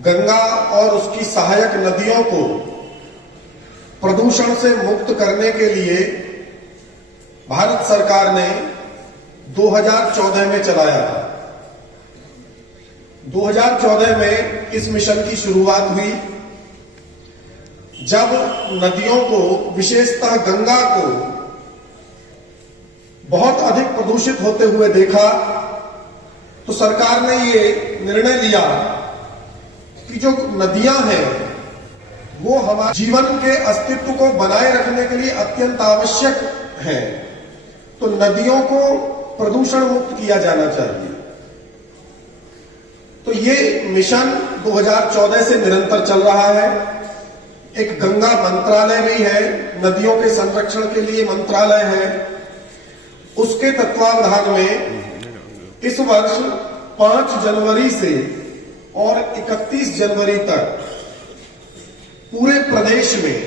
गंगा और उसकी सहायक नदियों को प्रदूषण से मुक्त करने के लिए भारत सरकार ने 2014 में चलाया था। 2014 में इस मिशन की शुरुआत हुई जब नदियों को, विशेषतः गंगा को बहुत अधिक प्रदूषित होते हुए देखा तो सरकार ने ये निर्णय लिया कि जो नदियां हैं वो हमारे जीवन के अस्तित्व को बनाए रखने के लिए अत्यंत आवश्यक हैं, तो नदियों को प्रदूषण मुक्त किया जाना चाहिए। तो ये मिशन 2014 से निरंतर चल रहा है। एक गंगा मंत्रालय भी है, नदियों के संरक्षण के लिए मंत्रालय है। उसके तत्वावधान में इस वर्ष 5 जनवरी से और 31 जनवरी तक पूरे प्रदेश में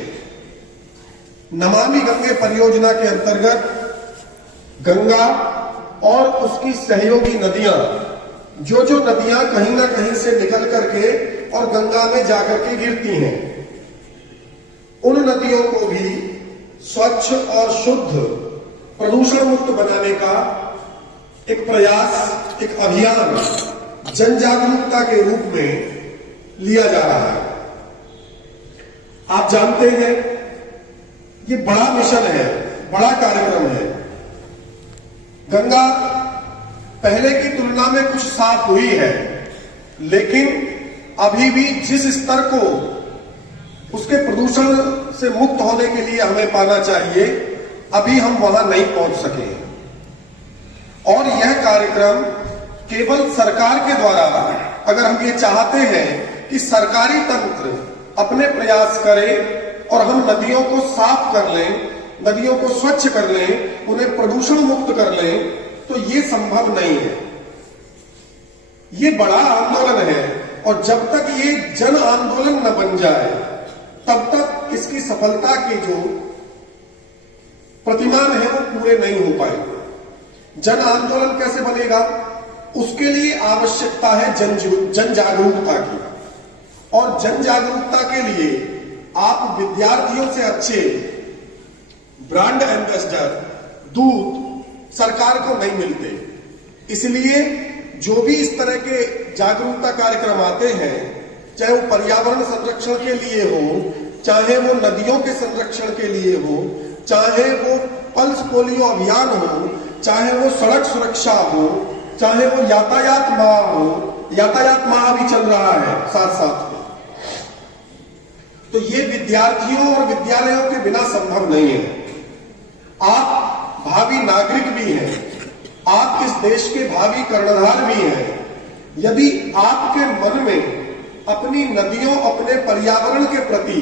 नमामि गंगे परियोजना के अंतर्गत गंगा और उसकी सहयोगी नदियां, जो नदियां कहीं ना कहीं से निकल करके और गंगा में जाकर के गिरती हैं, उन नदियों को भी स्वच्छ और शुद्ध प्रदूषण मुक्त बनाने का एक प्रयास, एक अभियान जन जागरूकता के रूप में लिया जा रहा है। आप जानते हैं ये बड़ा मिशन है, बड़ा कार्यक्रम है। गंगा पहले की तुलना में कुछ साफ हुई है, लेकिन अभी भी जिस स्तर को उसके प्रदूषण से मुक्त होने के लिए हमें पाना चाहिए, अभी हम वहां नहीं पहुंच सके। और यह कार्यक्रम केवल सरकार के द्वारा, अगर हम ये चाहते हैं कि सरकारी तंत्र अपने प्रयास करे और हम नदियों को साफ कर लें, नदियों को स्वच्छ कर लें, उन्हें प्रदूषण मुक्त कर लें, तो ये संभव नहीं है। ये बड़ा आंदोलन है और जब तक ये जन आंदोलन न बन जाए तब तक इसकी सफलता के जो प्रतिमान है वो पूरे नहीं हो पाएंगे। जन आंदोलन कैसे बनेगा? उसके लिए आवश्यकता है जन जागरूकता की, और जन जागरूकता के लिए आप विद्यार्थियों से अच्छे ब्रांड एम्बेसडर, दूत सरकार को नहीं मिलते। इसलिए जो भी इस तरह के जागरूकता कार्यक्रम आते हैं, चाहे वो पर्यावरण संरक्षण के लिए हो, चाहे वो नदियों के संरक्षण के लिए हो, चाहे वो पल्स पोलियो अभियान हो, चाहे वो सड़क सुरक्षा हो, चाहे वो यातायात माह हो, यातायात माह भी चल रहा है साथ साथ में, तो ये विद्यार्थियों और विद्यालयों के बिना संभव नहीं है। आप भावी नागरिक भी हैं, आप इस देश के भावी कर्णधार भी हैं। यदि आपके मन में अपनी नदियों, अपने पर्यावरण के प्रति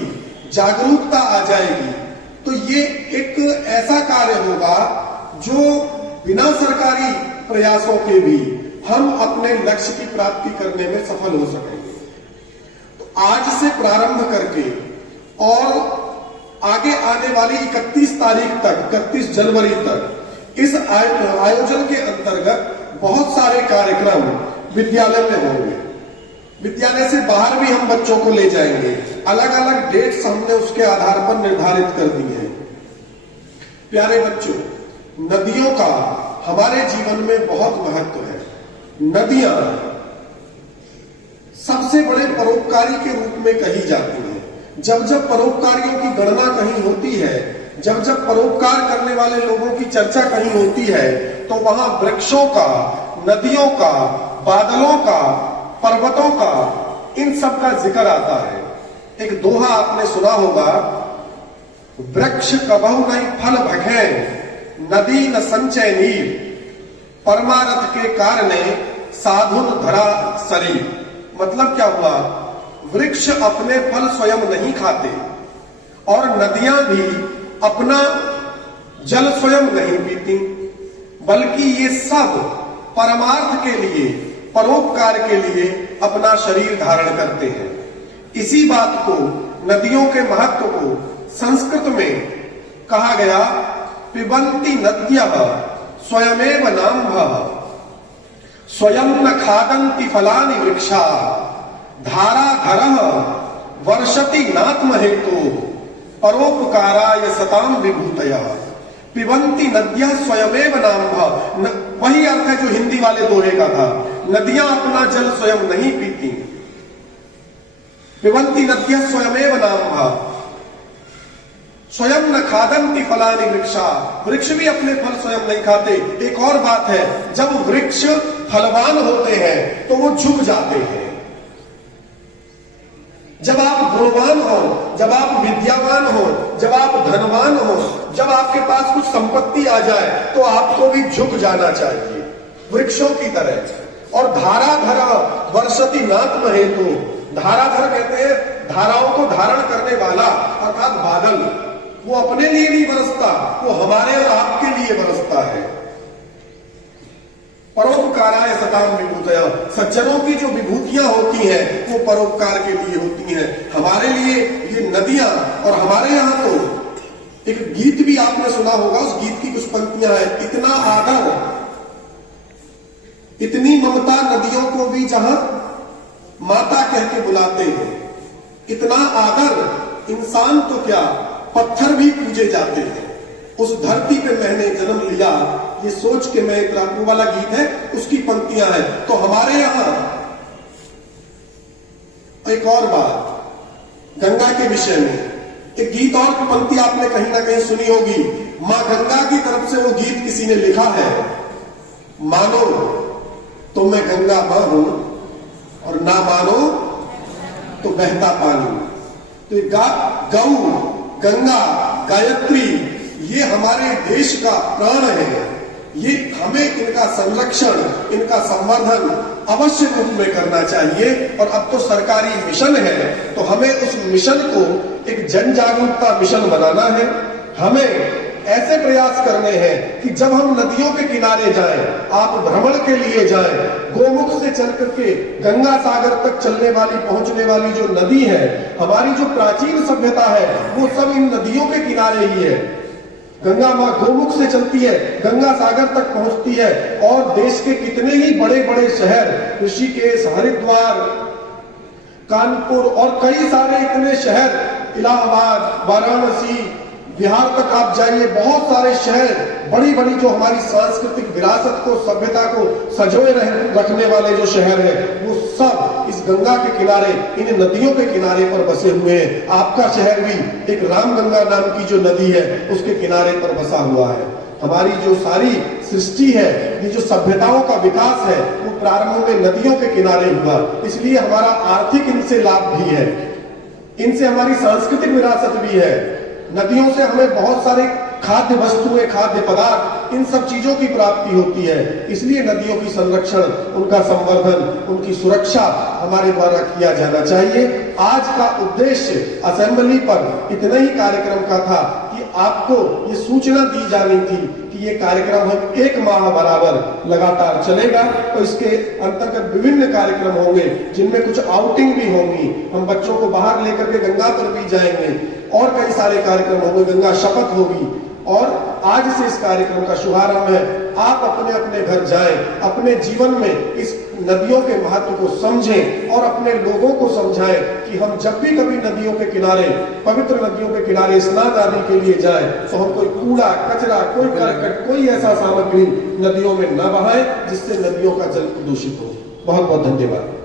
जागरूकता आ जाएगी, तो ये एक ऐसा कार्य होगा जो बिना सरकारी प्रयासों के भी हम अपने लक्ष्य की प्राप्ति करने में सफल हो सकेंगे। तो आज से प्रारंभ करके और आगे आने वाली 31 तारीख तक, 31 जनवरी तक इस आयोजन के अंतर्गत बहुत सारे कार्यक्रम विद्यालय में होंगे। विद्यालय से बाहर भी हम बच्चों को ले जाएंगे। अलग अलग डेट्स हमने उसके आधार पर निर्धारित कर दी है। प्यारे बच्चों, नदियों का हमारे जीवन में बहुत महत्व है। नदियां सबसे बड़े परोपकारी के रूप में कही जाती हैं। जब जब परोपकारियों की गणना कहीं होती है, जब जब परोपकार करने वाले लोगों की चर्चा कहीं होती है, तो वहां वृक्षों का, नदियों का, बादलों का, पर्वतों का, इन सब का जिक्र आता है। एक दोहा आपने सुना होगा, वृक्ष कबहु नहीं फल भखे, नदी न संचय नीर, परमारथ के कारणे साधुन धरा शरीर। मतलब क्या हुआ? वृक्ष अपने फल स्वयं नहीं खाते और नदियां भी अपना जल स्वयं नहीं पीती, बल्कि ये सब परमार्थ के लिए, परोपकार के लिए अपना शरीर धारण करते हैं। इसी बात को, नदियों के महत्व को संस्कृत में कहा गया, पिबन्ति नद्यः स्वयमेव नाम्भः। स्वयं न खादन्ति फलानि वृक्षा धाराधरः वर्षति नात्म हेतु परोपकाराय सताम विभूतयः पिबन्ति नद्यां स्वयमेव नाम्भः। वही अर्थ है जो हिंदी वाले दोहे का था, नदियां अपना जल स्वयं नहीं पीती। पिबन्ति नद्यां स्वयमेव नाम्भः स्वयं न खादन्ति फलानि वृक्षा, वृक्ष भी अपने फल स्वयं नहीं खाते। एक और बात है, जब वृक्ष फलवान होते हैं तो वो झुक जाते हैं। जब आप गुणवान हो, जब आप विद्यावान हो, जब आप धनवान हो, जब आपके पास कुछ संपत्ति आ जाए तो आपको भी झुक जाना चाहिए वृक्षों की तरह। और धाराधर वर्षति नात्म हेतु, धाराधर कहते हैं धाराओं को धारण करने वाला अर्थात बादल, वो अपने लिए नहीं बरसता, वो हमारे और आपके लिए बरसता है। परोपकाराय सताम विभूतयः, सज्जनों की जो विभूतियां होती हैं वो परोपकार के लिए होती हैं। हमारे लिए ये नदियां, और हमारे यहां तो एक गीत भी आपने सुना होगा, उस गीत की कुछ पंक्तियां हैं। इतना आदर, इतनी ममता नदियों को भी जहां माता कह के बुलाते हैं, इतना आदर इंसान तो क्या पत्थर भी पूजे जाते हैं। उस धरती पे मैंने जन्म लिया, ये सोच के मैं, वो वाला गीत है, उसकी पंक्तियां हैं। तो हमारे यहां एक और बात गंगा के विषय में, एक गीत और पंक्ति आपने कहीं ना कहीं सुनी होगी, मां गंगा की तरफ से वो गीत किसी ने लिखा है, मानो तो मैं गंगा मां हूं और ना मानो तो बहता पानी। तो गौ, गंगा, गायत्री, ये हमारे देश का प्राण है। ये हमें इनका संरक्षण, इनका संवर्धन अवश्य रूप में करना चाहिए। और अब तो सरकारी मिशन है, तो हमें उस मिशन को एक जन जागरूकता मिशन बनाना है। हमें ऐसे प्रयास करने हैं कि जब हम नदियों के किनारे जाएं, आप भ्रमण के लिए जाएं, गोमुख से चल करके गंगा सागर तक चलने वाली, पहुंचने वाली जो नदी है, हमारी जो प्राचीन सभ्यता है, वो सब इन नदियों के किनारे ही है। गंगा मां गोमुख से चलती है, गंगा सागर तक पहुंचती है। और देश के कितने ही बड़े बड़े शहर, ऋषिकेश, हरिद्वार, कानपुर और कई सारे इतने शहर, इलाहाबाद, वाराणसी, बिहार तक आप जाइए, बहुत सारे शहर, बड़ी बड़ी जो हमारी सांस्कृतिक विरासत को, सभ्यता को सजोए रखने वाले जो शहर हैं, वो सब इस गंगा के किनारे, इन नदियों के किनारे पर बसे हुए हैं। आपका शहर भी एक रामगंगा नाम की जो नदी है उसके किनारे पर बसा हुआ है। हमारी जो सारी सृष्टि है, ये जो सभ्यताओं का विकास है, वो प्रारंभ में नदियों के किनारे हुआ। इसलिए हमारा आर्थिक इनसे लाभ भी है, इनसे हमारी सांस्कृतिक विरासत भी है। नदियों से हमें बहुत सारे खाद्य वस्तुएं, खाद्य पदार्थ, इन सब चीजों की प्राप्ति होती है। इसलिए नदियों की संरक्षण, उनका संवर्धन, उनकी सुरक्षा हमारे द्वारा किया जाना चाहिए। आज का उद्देश्य असेंबली पर इतना ही कार्यक्रम का था कि आपको ये सूचना दी जानी थी कि ये कार्यक्रम हम 1 माह बराबर लगातार चलेगा। तो इसके अंतर्गत विभिन्न कार्यक्रम होंगे, जिनमें कुछ आउटिंग भी होंगी, हम बच्चों को बाहर लेकर के गंगा पर भी जाएंगे, और कई सारे कार्यक्रम होंगे, गंगा शपथ होगी। और आज से इस कार्यक्रम का शुभारंभ है। आप अपने अपने घर जाएं, अपने जीवन में इस नदियों के महत्व को समझें और अपने लोगों को समझाएं कि हम जब भी कभी नदियों के किनारे, पवित्र नदियों के किनारे स्नान आदि के लिए जाएं, तो हम कोई कूड़ा कचरा, कोई करकट, कोई ऐसा सामग्री नदियों में न बहाएं जिससे नदियों का जल प्रदूषित हो। बहुत बहुत धन्यवाद।